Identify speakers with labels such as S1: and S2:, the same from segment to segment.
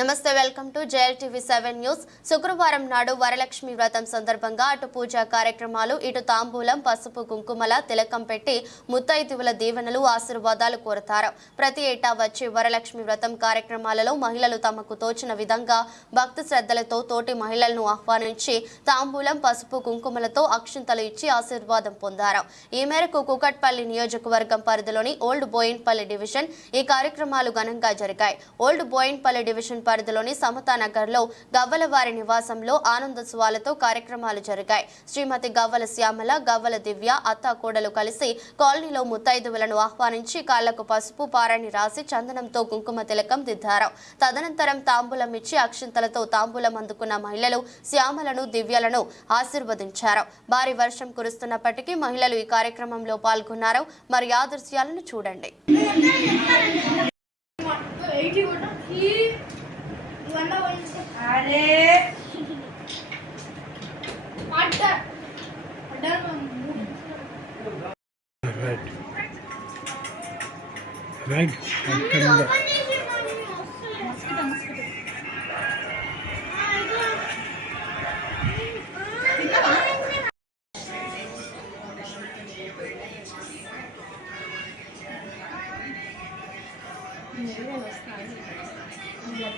S1: నమస్తే welcome to JLTV seven news. శుక్రవారం నాడు వరలక్ష్మి వ్రతం సందర్భంగా అటు పూజా కార్యక్రమాలు ఇటు తాంబూలం పసుపు కుంకుమల తిలకం పెట్టి ముత్తైదువుల దీవెనలు ఆశీర్వాదాలు కోరతారు. ప్రతి ఏటా వచ్చే వరలక్ష్మి వ్రతం కార్యక్రమాలలో మహిళలు తమకు తోచిన విధంగా భక్తి శ్రద్ధలతో తోటి మహిళలను ఆహ్వానించి తాంబూలం పసుపు కుంకుమలతో అక్షింతలు ఇచ్చి ఆశీర్వాదం పొందారు. ఈ మేరకు కుకట్పల్లి నియోజకవర్గం పరిధిలోని ఓల్డ్ బోయిన్పల్లి డివిజన్ ఈ కార్యక్రమాలు ఘనంగా జరిగాయి. ఓల్డ్ బోయిన్పల్లి డివిజన్ పరిధిలోని సమతానగర్లో గవ్వలవారి నివాసంలో ఆనందోత్సవాలతో కార్యక్రమాలు జరిగాయి. శ్రీమతి గవ్వల శ్యామల గవ్వల దివ్య అత్త కోడలు కలిసి కాలనీలో ముత్తైదువులను ఆహ్వానించి కాళ్ళకు పసుపు పారాన్ని రాసి చందనంతో కుంకుమ తిలకం దిద్దారు. తదనంతరం తాంబూలం ఇచ్చి అక్షింతలతో తాంబూలం అందుకున్న మహిళలు శ్యామలను దివ్యలను ఆశీర్వదించారు. భారీ వర్షం కురుస్తున్నప్పటికీ మహిళలు ఈ కార్యక్రమంలో పాల్గొన్నారు. మరి ఆ దృశ్యాలను చూడండి
S2: பண்ண
S3: போயிடுச்சு அரே அட்டை அட்டை
S4: ரைட் ரைட்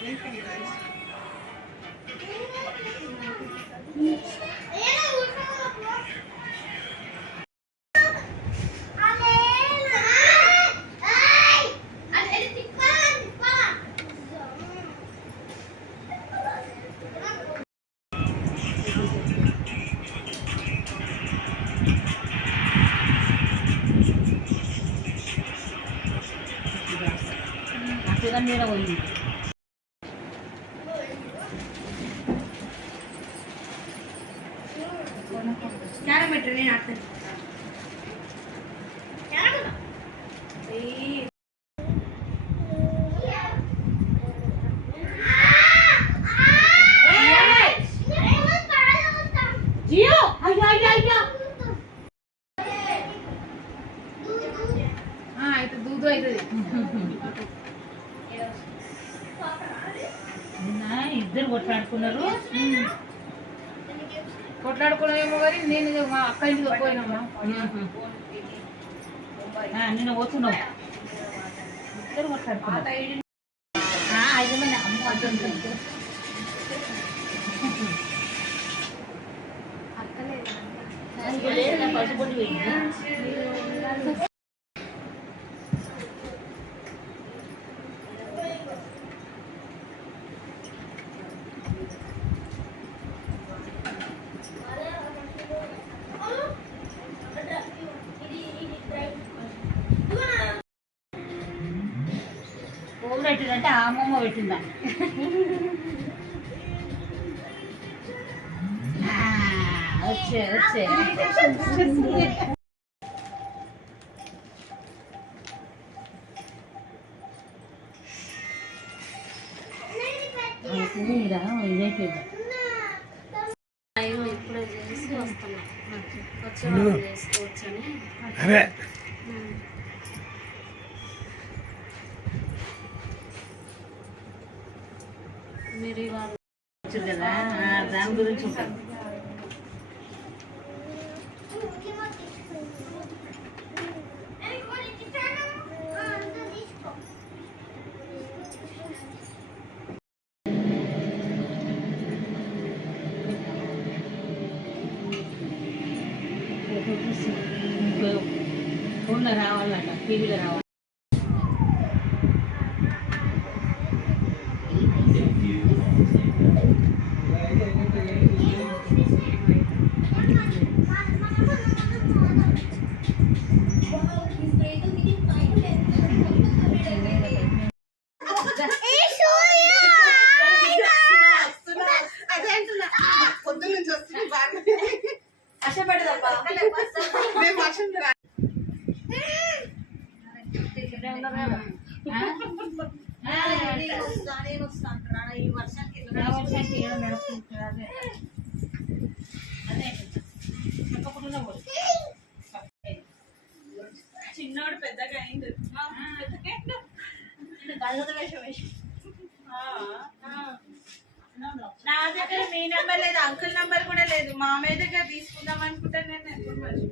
S4: Gracias. క్యారం పెట్టు నేను ఆడతాను. ఇద్దరు కొట్లాడుకున్నారు. కొట్లాడుకున్నామేమో కానీ నేను మా అక్క ఇంటికి పోయినామా నిన్న పోతున్నావు ఇద్దరు కొట్లాడుకున్నారు ఆ, ఐదు మంది అమ్మ పెట్టిందంటే ఆ అమ్మమ్మ పెట్టిందా ఆ, వచ్చే వచ్చే. ఇదా ఇదైపోయింది
S1: ఇప్పుడే చేసి వస్తున్నా. వచ్చే వాళ్ళు చేసుకోవచ్చని. మీరు ఇవాళ
S4: వచ్చారు కదా ఆ, దాని గురించి ఉంటుంది ఫోన్లో రావాలట టీవీలో రావాలి
S5: నా దగ్గర మీ నంబర్ లేదు అంకుల్ నంబర్ కూడా లేదు. మామయ్య దగ్గర తీసుకుందాం అనుకుంటాను నేను